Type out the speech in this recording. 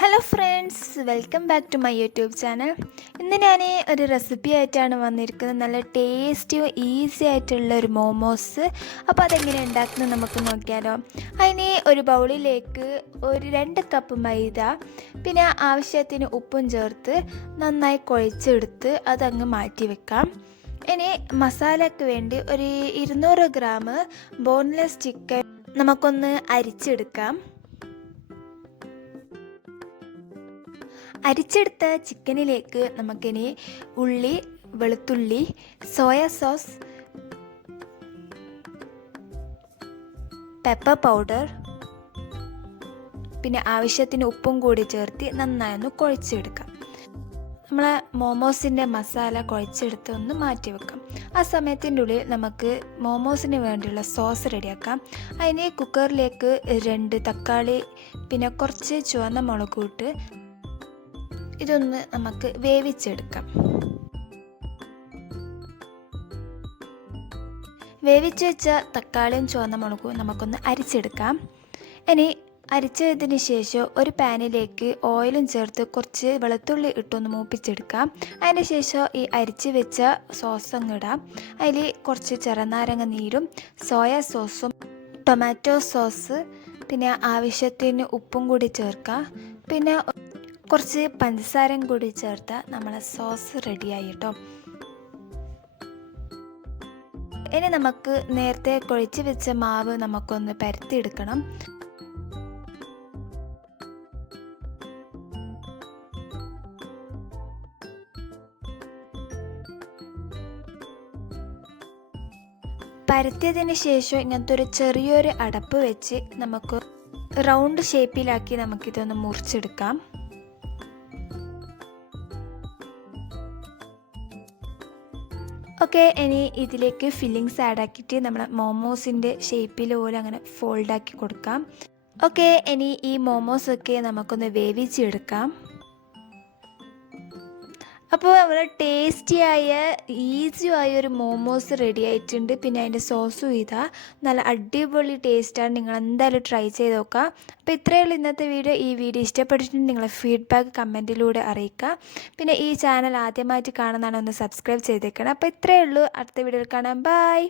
Hello friends, welcome back to my YouTube channel. ഇന്ന് ഞാൻ ഒരു റെസിപ്പി ആയിട്ടാണ് വന്നിരിക്കുന്നത്. നല്ല ടേസ്റ്റിയും ഈസി ആയിട്ടുള്ള ഒരു മോമോസ്. അപ്പോൾ അതെങ്ങനെ ഉണ്ടാക്കുന്നത് നമുക്ക് നോക്കിയാലോ. അതിന് ഒരു ബൗളിലേക്ക് ഒരു 2 കപ്പ് മൈദ, പിന്നെ ആവശ്യത്തിന് ഉപ്പും ചേർത്ത് നന്നായി കുഴച്ചെടുത്ത് അതങ്ങ് മാറ്റി വെക്കാം. ഇനി മസാലയ്ക്ക് വേണ്ടി ഒരു 200 ഗ്രാം ബോൺലെസ് ചിക്കൻ നമുക്കൊന്ന് അരിച്ചെടുക്കാം. അരിച്ചെടുത്ത ചിക്കനിലേക്ക് നമുക്കിനി ഉള്ളി, വെളുത്തുള്ളി, സോയ സോസ്, പെപ്പർ പൗഡർ, പിന്നെ ആവശ്യത്തിന് ഉപ്പും കൂടി ചേർത്ത് നന്നായി ഒന്ന് കുഴച്ചെടുക്കാം. നമ്മളെ മോമോസിൻ്റെ മസാല കുഴച്ചെടുത്ത് ഒന്ന് മാറ്റി വെക്കാം. ആ സമയത്തിൻ്റെ ഉള്ളിൽ നമുക്ക് മോമോസിന് വേണ്ടിയുള്ള സോസ് റെഡിയാക്കാം. അതിന് കുക്കറിലേക്ക് 2 തക്കാളി, പിന്നെ കുറച്ച് ചുവന്ന മുളക് ഇട്ട് ഇതൊന്ന് നമുക്ക് വേവിച്ചെടുക്കാം. വേവിച്ച് വെച്ച തക്കാളിയും ചുവന്ന മുളകും നമുക്കൊന്ന് അരിച്ചെടുക്കാം. ഇനി അരിച്ചതിന് ശേഷം ഒരു പാനിലേക്ക് ഓയിലും ചേർത്ത് കുറച്ച് വെളുത്തുള്ളി ഇട്ടൊന്ന് മൂപ്പിച്ചെടുക്കാം. അതിന് ശേഷം ഈ അരിച്ച് വെച്ച സോസ് അങ്ങ് ഇടാം. അതിൽ കുറച്ച് ചെറുനാരങ്ങ നീരും സോയ സോസും ടൊമാറ്റോ സോസ്, പിന്നെ ആവശ്യത്തിന് ഉപ്പും കൂടി ചേർക്കാം. പിന്നെ കുറച്ച് പഞ്ചസാരയും കൂടി ചേർത്താൽ നമ്മളെ സോസ് റെഡിയായി കേട്ടോ. ഇനി നമുക്ക് നേരത്തെ കുഴച്ച് വെച്ച മാവ് നമുക്കൊന്ന് പരത്തിയെടുക്കണം. പരത്തിയതിന് ശേഷം ഇങ്ങനത്തെ ഒരു ചെറിയൊരു അടപ്പ് വെച്ച് നമുക്ക് റൗണ്ട് ഷേപ്പിലാക്കി നമുക്കിതൊന്ന് മുറിച്ചെടുക്കാം. ഓക്കെ, ഇനി ഇതിലേക്ക് ഫില്ലിങ്സ് ആഡ് ആക്കിയിട്ട് നമ്മൾ മോമോസിൻ്റെ ഷേപ്പിൽ പോലെ അങ്ങനെ ഫോൾഡാക്കി കൊടുക്കാം. ഓക്കെ, ഇനി ഈ മോമോസൊക്കെ നമുക്കൊന്ന് വേവിച്ചെടുക്കാം. അപ്പോൾ നമ്മുടെ ടേസ്റ്റിയായ ഈസിയായ ഒരു മോമോസ് റെഡി ആയിട്ടുണ്ട്. പിന്നെ അതിൻ്റെ സോസും ഇതാ നല്ല അടിപൊളി ടേസ്റ്റാണ്. നിങ്ങൾ എന്തായാലും ട്രൈ ചെയ്ത് നോക്കുക. അപ്പോൾ ഇത്രയേ ഉള്ളൂ ഇന്നത്തെ വീഡിയോ. ഈ വീഡിയോ ഇഷ്ടപ്പെട്ടിട്ടുണ്ടെങ്കിൽ നിങ്ങളെ ഫീഡ്ബാക്ക് കമൻറ്റിലൂടെ അറിയിക്കുക. പിന്നെ ഈ ചാനൽ ആദ്യമായിട്ട് കാണുന്നതാണ് ഒന്ന് സബ്സ്ക്രൈബ് ചെയ്തേക്കണം. അപ്പോൾ ഇത്രയേ ഉള്ളൂ. അടുത്ത വീഡിയോയിൽ കാണാം. ബൈ.